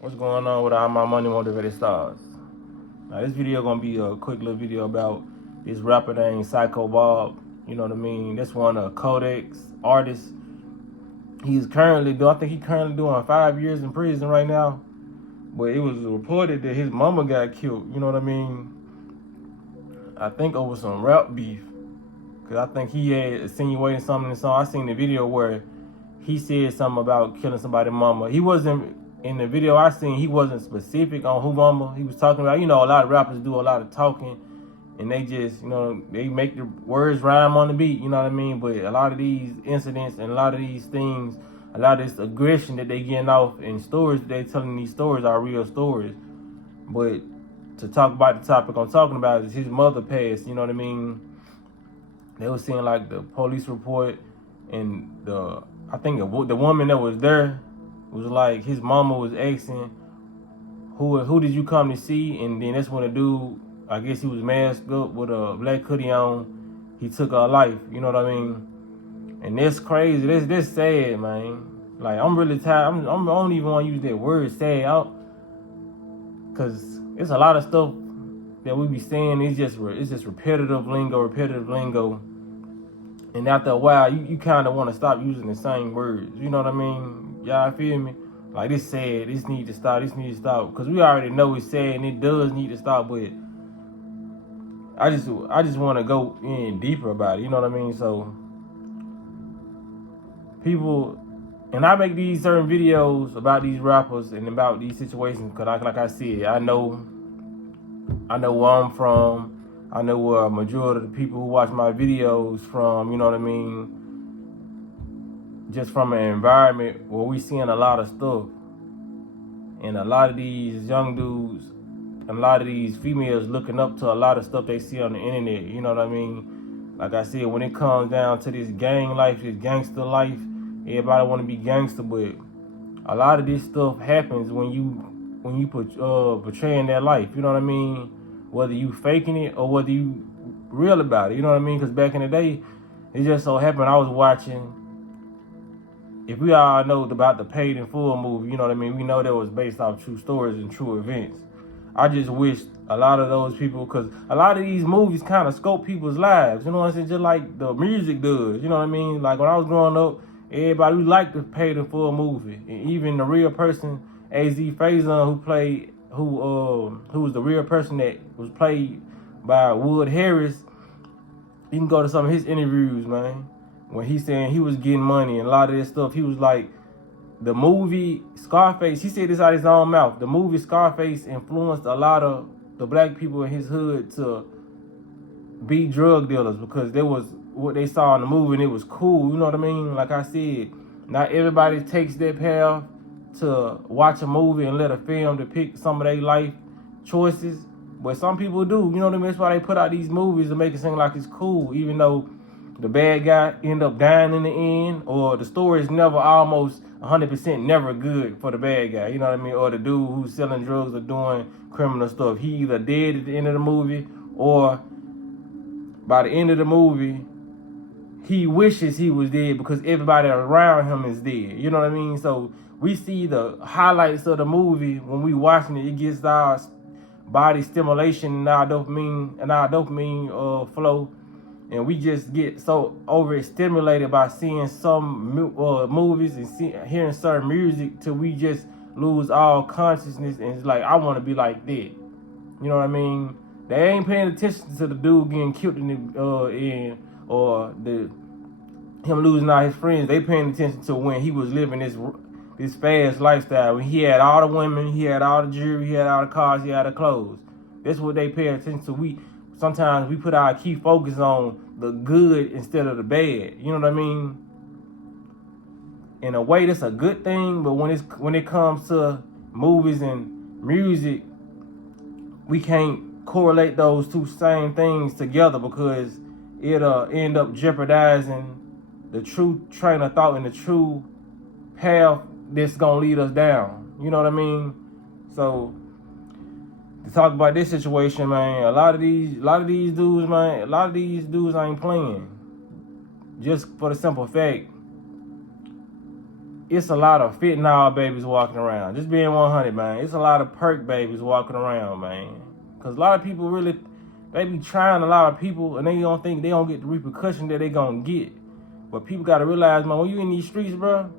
What's going on with all my money motivated stars? Now this video gonna be a quick little video about this rapper named Psycho Bob. You know what I mean? This one a Codex artist. I think he currently doing 5 years in prison right now. But it was reported that his mama got killed. You know what I mean? I think over some rap beef. Cause I think he had insinuated something in the song. I seen the video where he said something about killing somebody's mama. He wasn't in the video I seen. He wasn't specific on who mama he was talking about. You know, a lot of rappers do a lot of talking, and they just, they make the words rhyme on the beat. You know what I mean? But a lot of these incidents and a lot of these things, a lot of this aggression that they getting off in stories that they telling these stories are real stories. But to talk about the topic I'm talking about is his mother passed. You know what I mean? They were seeing like the police report, and I think the woman that was there was like his mama was asking who did you come to see, and then that's when the dude, I guess he was masked up with a black hoodie on, he took her life. You know what I mean? And that's crazy. That's sad, man. Like I'm really tired. I don't even want to use that word sad out, cause it's a lot of stuff that we be saying. It's just repetitive lingo. And after a while, you kind of want to stop using the same words. You know what I mean? Y'all feel me? Like, this sad, this need to stop. Because we already know it's sad and it does need to stop. But I just want to go in deeper about it. You know what I mean? So, people, and I make these certain videos about these rappers and about these situations. Because like I said, I know where I'm from. I know where a majority of the people who watch my videos from, you know what I mean? Just from an environment where we seeing a lot of stuff. And a lot of these young dudes, and a lot of these females looking up to a lot of stuff they see on the internet, you know what I mean? Like I said, when it comes down to this gang life, this gangster life, everybody want to be gangster, but a lot of this stuff happens when you portraying that life, you know what I mean? Whether you faking it or whether you real about it, you know what I mean? Because back in the day, it just so happened I was watching, if we all know about the Paid in Full movie, you know what I mean? We know that was based off true stories and true events. I just wish a lot of those people, because a lot of these movies kind of scope people's lives, you know what I'm saying? Just like the music does, you know what I mean? Like when I was growing up, everybody liked the Paid in Full movie. And even the real person, AZ Faison, who was the real person that was played by Wood Harris. You can go to some of his interviews, man, when he's saying he was getting money and a lot of this stuff. He was like, the movie Scarface, he said this out of his own mouth, the movie Scarface influenced a lot of the black people in his hood to be drug dealers, because there was what they saw in the movie and it was cool, you know what I mean? Like I said, not everybody takes that path to watch a movie and let a film depict some of their life choices, but some people do, you know what I mean? That's why they put out these movies to make it seem like it's cool, even though the bad guy end up dying in the end, or the story is never almost 100% never good for the bad guy, you know what I mean? Or the dude who's selling drugs or doing criminal stuff, he either dead at the end of the movie, or by the end of the movie, he wishes he was dead because everybody around him is dead. You know what I mean? So we see the highlights of the movie when we watching it. It gets our body stimulation and our dopamine flow, and we just get so overstimulated by seeing some movies and hearing certain music till we just lose all consciousness, and it's like, I want to be like that. You know what I mean? They ain't paying attention to the dude getting killed or him losing all his friends. They paying attention to when he was living this fast lifestyle, when he had all the women, he had all the jewelry, he had all the cars, he had the clothes. That's what they pay attention to. Sometimes we put our key focus on the good instead of the bad. You know what I mean? In a way, that's a good thing, but when it comes to movies and music, we can't correlate those two same things together, because it'll end up jeopardizing the true train of thought and the true path that's gonna lead us down. You know what I mean? So to talk about this situation, man, a lot of these dudes ain't playing. Just for the simple fact, it's a lot of fentanyl babies walking around. Just being 100, man. It's a lot of perk babies walking around, man. Because a lot of people really, they be trying a lot of people and they don't think they don't get the repercussion that they gonna get. But people gotta realize, man, when you in these streets, bro,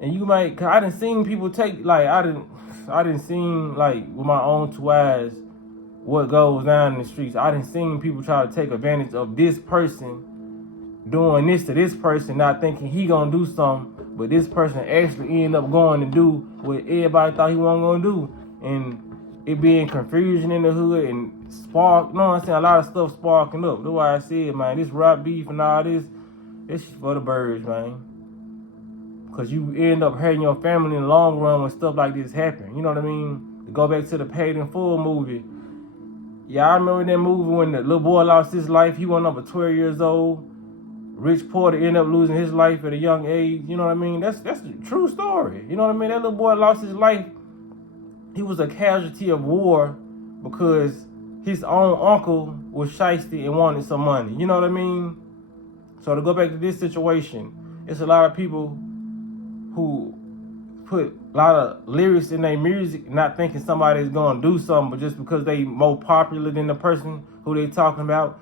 and you might, cause I done seen people take, like, I done seen, like, with my own two eyes, what goes down in the streets. I done seen people try to take advantage of this person doing this to this person, not thinking he gonna do something, but this person actually end up going to do what everybody thought he wasn't gonna do, and it being confusion in the hood and spark, you know what I'm saying, a lot of stuff sparking up. That's why I said, man, this rap beef and all this for the birds, man. Cause you end up hurting your family in the long run when stuff like this happen. You know what I mean? To go back to the Paid in Full movie. Yeah, I remember that movie when the little boy lost his life. He went up at 12 years old. Rich Porter ended up losing his life at a young age. You know what I mean? That's the true story. You know what I mean? That little boy lost his life. He was a casualty of war because his own uncle was shiesty and wanted some money. You know what I mean? So to go back to this situation, it's a lot of people who put a lot of lyrics in their music, not thinking somebody's gonna do something, but just because they more popular than the person who they talking about.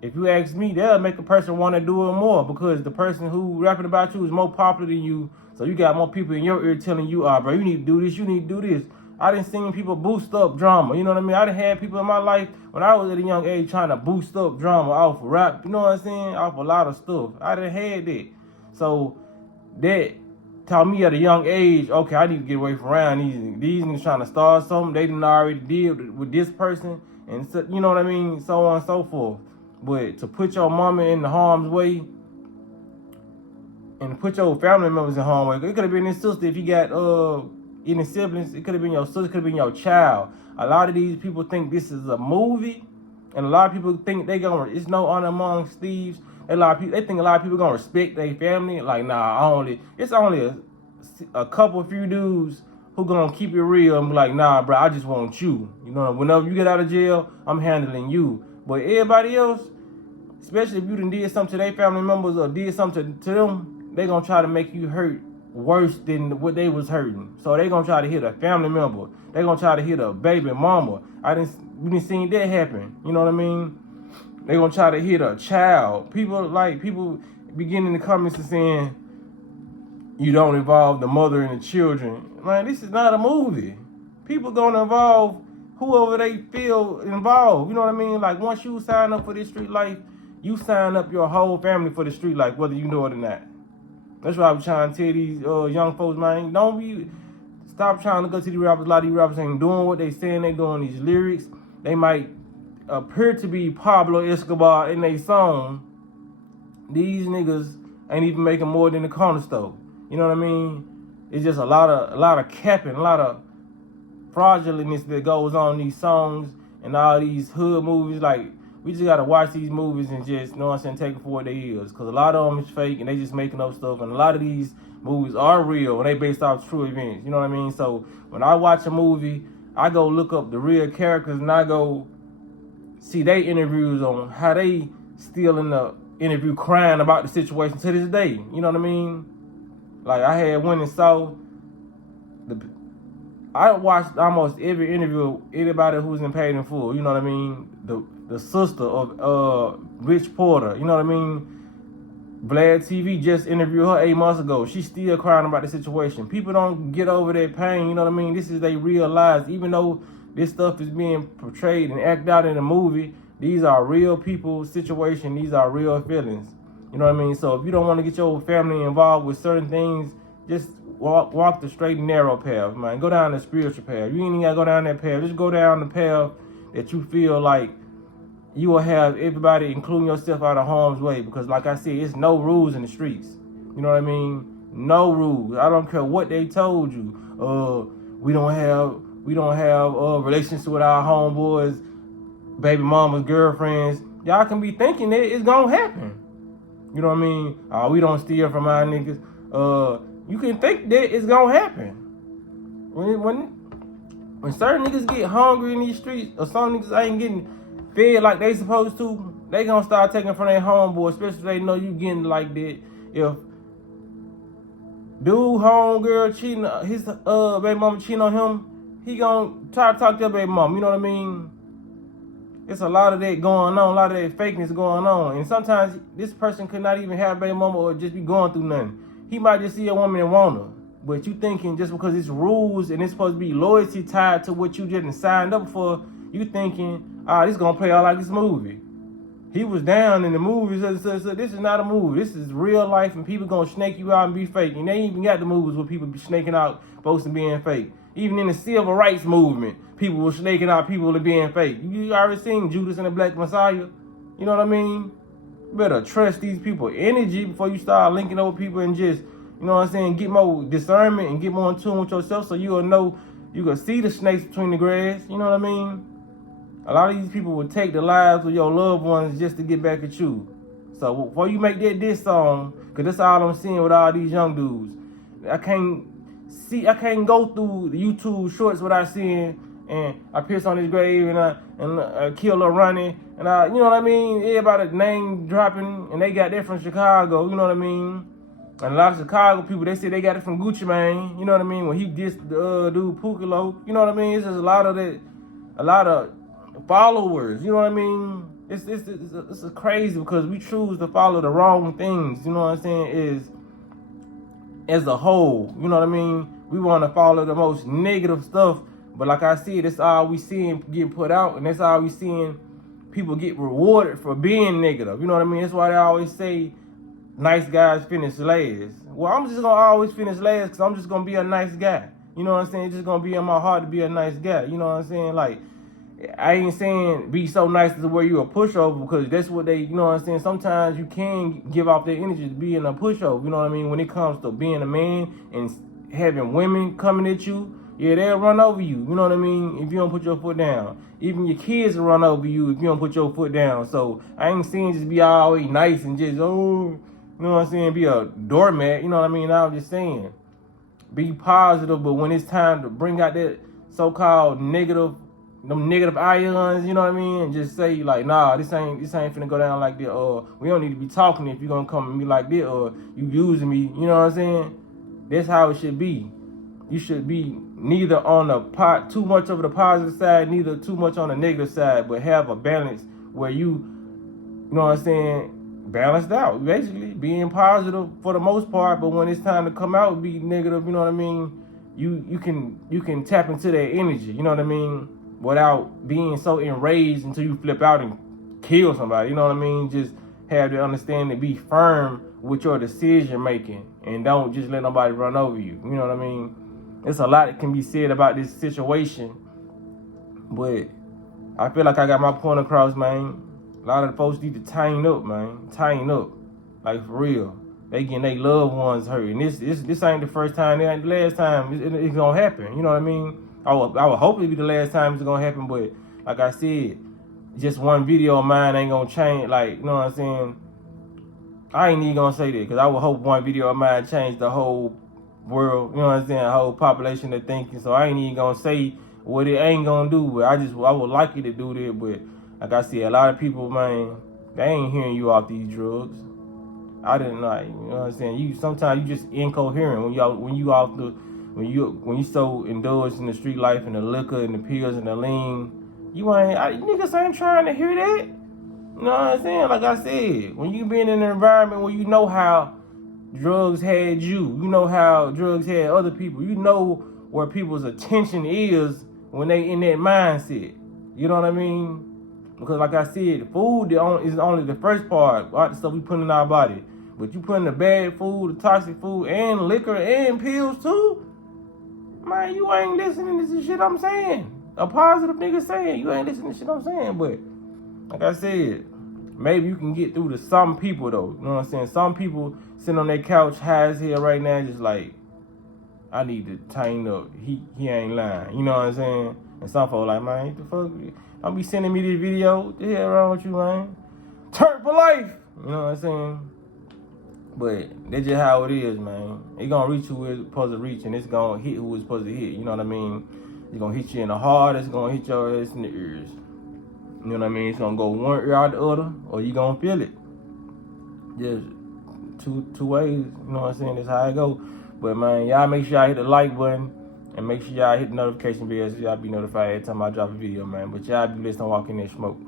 If you ask me, that'll make a person want to do it more because the person who rapping about you is more popular than you. So you got more people in your ear telling you, bro, you need to do this, you need to do this. I done seen people boost up drama, you know what I mean? I done had people in my life when I was at a young age trying to boost up drama off of rap, you know what I'm saying? Off a lot of stuff. I done had that. So that taught me at a young age, okay, I need to get away from around these niggas trying to start something. They didn't already deal with this person, and so, you know what I mean, so on and so forth. But to put your mama in the harm's way and put your family members in harm's way, it could have been his sister if you got any siblings. It could have been your sister, it could have been your child. A lot of these people think this is a movie, and a lot of people think it's no honor amongst thieves. They think a lot of people gonna respect their family. Like, nah, it's only a couple few dudes who gonna keep it real and be like, nah, bro, I just want you. You know, whenever you get out of jail, I'm handling you. But everybody else, especially if you done did something to their family members or did something to them, they gonna try to make you hurt worse than what they was hurting. So they gonna try to hit a family member. They gonna try to hit a baby mama. We didn't see that happen. You know what I mean? They gonna try to hit a child. People beginning the comments and saying you don't involve the mother and the children. Man, this is not a movie. People gonna involve whoever they feel involved. You know what I mean? Like, once you sign up for this street life, you sign up your whole family for the street life, whether you know it or not. That's why I'm trying to tell these young folks, man, stop trying to go to these rappers. A lot of these rappers ain't doing what they saying they doing. These lyrics, they might appear to be Pablo Escobar in their song. These niggas ain't even making more than the corner store. You know what I mean? It's just a lot of capping, a lot of fraudulentness that goes on in these songs and all these hood movies. Like, we just gotta watch these movies and just, you know what I'm saying, take it for what they is. Cause a lot of them is fake and they just making up stuff. And a lot of these movies are real and they based off true events. You know what I mean? So when I watch a movie, I go look up the real characters and I go see they interviews on how they still in the interview crying about the situation to this day. You know what I mean? Like, I had went and saw I watched almost every interview of anybody who's in Paid in Full. You know what I mean? The sister of Rich Porter. You know what I mean? Vlad TV just interviewed her 8 months ago. She's still crying about the situation. People don't get over their pain. You know what I mean? This is their real lives. Even though this stuff is being portrayed and acted out in a movie, these are real people's situation. These are real feelings. You know what I mean? So if you don't want to get your family involved with certain things, just walk the straight and narrow path, man. Go down the spiritual path. You ain't even gotta go down that path. Just go down the path that you feel like you will have everybody, including yourself, out of harm's way. Because like I said, it's no rules in the streets. You know what I mean? No rules. I don't care what they told you. We don't have relations with our homeboys, baby mamas, girlfriends. Y'all can be thinking that it's gonna happen. You know what I mean? We don't steal from our niggas. You can think that it's gonna happen. When certain niggas get hungry in these streets, or some niggas ain't getting fed like they supposed to, they gonna start taking from their homeboy, especially if they know you getting like that. If dude, homegirl cheating, his baby mama cheating on him, he gonna try to talk to your baby mama, you know what I mean? It's a lot of that going on, a lot of that fakeness going on. And sometimes this person could not even have a baby mama or just be going through nothing. He might just see a woman and want her. But you thinking just because it's rules and it's supposed to be loyalty tied to what you just signed up for, you thinking, this gonna play out like this movie. He was down in the movie, so this is not a movie. This is real life, and people gonna snake you out and be fake. And they ain't even got the movies where people be snaking out folks and being fake. Even in the civil rights movement, people were snaking out people and being fake. You already seen Judas and the Black Messiah. You know what I mean? You better trust these people's energy before you start linking up with people and just, you know what I'm saying, get more discernment and get more in tune with yourself so you'll know, you can see the snakes between the grass. You know what I mean? A lot of these people will take the lives of your loved ones just to get back at you. So before you make that diss song, because that's all I'm seeing with all these young dudes. I can't go through the YouTube shorts without seeing, and I piss on his grave and I kill a running, and you know what I mean? Everybody name dropping, and they got that from Chicago, you know what I mean? And a lot of Chicago people, they say they got it from Gucci Mane, you know what I mean? When he dissed the dude Pukalo, you know what I mean? It's just a lot of followers, you know what I mean? It's crazy because we choose to follow the wrong things, you know what I'm saying, as a whole, you know what I mean? We want to follow the most negative stuff, but like I said, that's all we seeing getting put out, and that's all we seeing people get rewarded for being negative, you know what I mean? That's why they always say nice guys finish last. Well, I'm just gonna always finish last because I'm just gonna be a nice guy, you know what I'm saying? It's just gonna be in my heart to be a nice guy, you know what I'm saying? Like, I ain't saying be so nice to where you a pushover, because that's what they, you know what I'm saying? Sometimes you can give off that energy to being a pushover, you know what I mean? When it comes to being a man and having women coming at you, yeah, they'll run over you, you know what I mean? If you don't put your foot down. Even your kids will run over you if you don't put your foot down. So I ain't saying just be always nice and just, you know what I'm saying, be a doormat, you know what I mean? I was just saying, be positive, but when it's time to bring out that so-called negative ions, you know what I mean? And just say like, nah, this ain't finna go down like that, or we don't need to be talking if you're gonna come at me like that, or you using me, you know what I'm saying? That's how it should be. You should be neither on too much over the positive side, neither too much on the negative side, but have a balance where you know what I'm saying, balanced out, basically being positive for the most part, but when it's time to come out, be negative, you know what I mean? You can tap into that energy, you know what I mean? Without being so enraged until you flip out and kill somebody, you know what I mean? Just have the understanding, be firm with your decision making, and don't just let nobody run over you, you know what I mean? There's a lot that can be said about this situation, but I feel like I got my point across, man. A lot of the folks need to tighten up, man. Tighten up, like for real. They getting their loved ones hurt, and this ain't the first time, it ain't the last time it's gonna happen, you know what I mean? I would hopefully be the last time it's gonna happen, but like I said, just one video of mine ain't gonna change. Like, you know what I'm saying? I ain't even gonna say that, because I would hope one video of mine change the whole world, you know what I'm saying? The whole population of thinking. So I ain't even gonna say what it ain't gonna do, but I would like it to do that. But like I said, a lot of people, man, they ain't hearing you off these drugs. I didn't like, you know what I'm saying? Sometimes you just incoherent when you so indulged in the street life and the liquor and the pills and the lean. Niggas ain't trying to hear that. You know what I'm saying? Like I said, when you been in an environment where you know how drugs had you know how drugs had other people, you know where people's attention is when they in that mindset. You know what I mean? Because like I said, food is only the first part, all the stuff we put in our body. But you put in the bad food, the toxic food, and liquor, and pills too, man, you ain't listening to the shit I'm saying. A positive nigga saying, you ain't listening to shit I'm saying. But like I said, maybe you can get through to some people though. You know what I'm saying? Some people sitting on their couch high as hell right now, just like, I need to tighten up. He ain't lying. You know what I'm saying? And some folks like, man, what the fuck? Don't be sending me this video. What the hell wrong with you, man? Turn for life. You know what I'm saying? But that's just how it is, man. It's gonna reach who it's supposed to reach, and it's gonna hit who it's supposed to hit. You know what I mean? It's gonna hit you in the heart. It's gonna hit your ass in the ears. You know what I mean? It's gonna go one ear out the other, or you gonna feel it. Just two ways. You know what I'm saying? That's how it go. But man, y'all make sure y'all hit the like button and make sure y'all hit the notification bell so y'all be notified every time I drop a video, man. But y'all be listening to Walk In There Smoke.